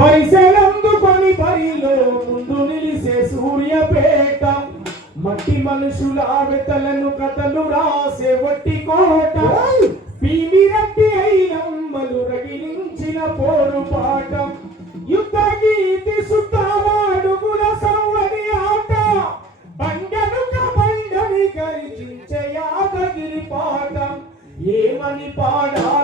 పరిసెలందుకొని బరిలో ముందు నిలిసే సూర్యపేట. మట్టి మనుషుల వెతలను కథలు రాసే వట్టి కోట. పీమిరట్టి అయినమ్మలు రగిలించిన పోరు పాఠం యుద్ధ గీతి సుత్తవాడుగుల సౌవడి ఆట. బండని గరిచించే యాదగిరి పాఠం ఏమని పాడాలి?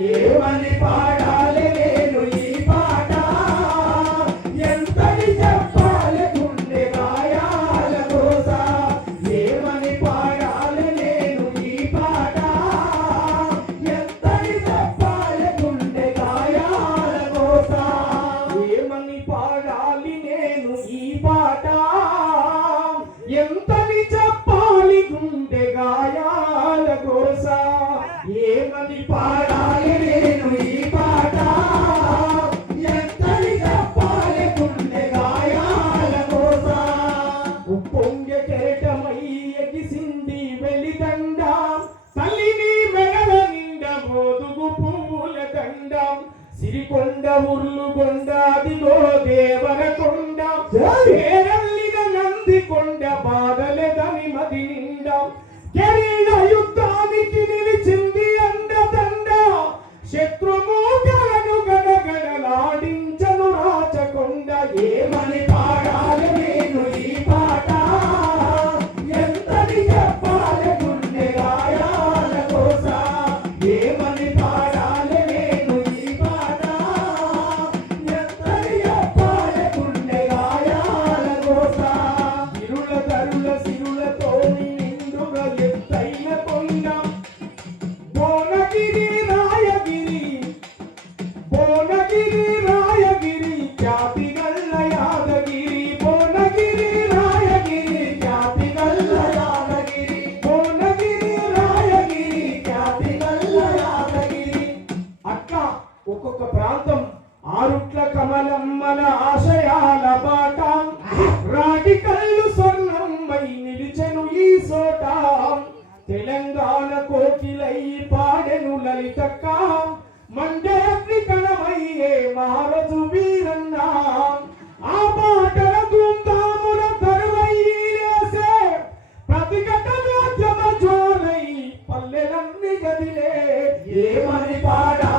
ఏమని పాడాలి నేను ఈ పాట? ఎంతని చెప్పాలి గుండె గాయాల కోస ఏమని పాడాలి నేను ఈ పాట? ఎంతని చెప్పాలి గుండె గాయాల కోస ఏమని పాడాలి నేను ఈ పాట? ఎంతని చెప్పాలి గుండె సిరికొండ ఉర్లుగొండ అదిగో దేవరకొండ పేరల్లిన నందికొండ బాధలెదని మది నిండా. కెరీల యుద్ధానికి నిలిచింది అండదండ. శత్రుమూకలను గడగడలాడించను రాచకొండ. ఏమని పాడాలి నేను ఈ పాట? ఎంతని చెప్పాలి గుండె గాయాల కోస? ఏమని ప్రాంతం ఆరుట్ల కమలమ్మల ఆశయాల బాట. రాటి కళ్ళు స్వర్ణమ్మై నిలిచెను ఈ సోట. తెలంగాణ కోకిలై పాడెను లలితక్క మండయత్రి కణమయ్యే మహారజు వీరన్న. ఆ పాటల ధూమ్ధాముల తరువయ్యేసే ప్రతిఘటనోద్యమ జోలై పల్లెలన్నీ గదిలే. ఏమని పాడా?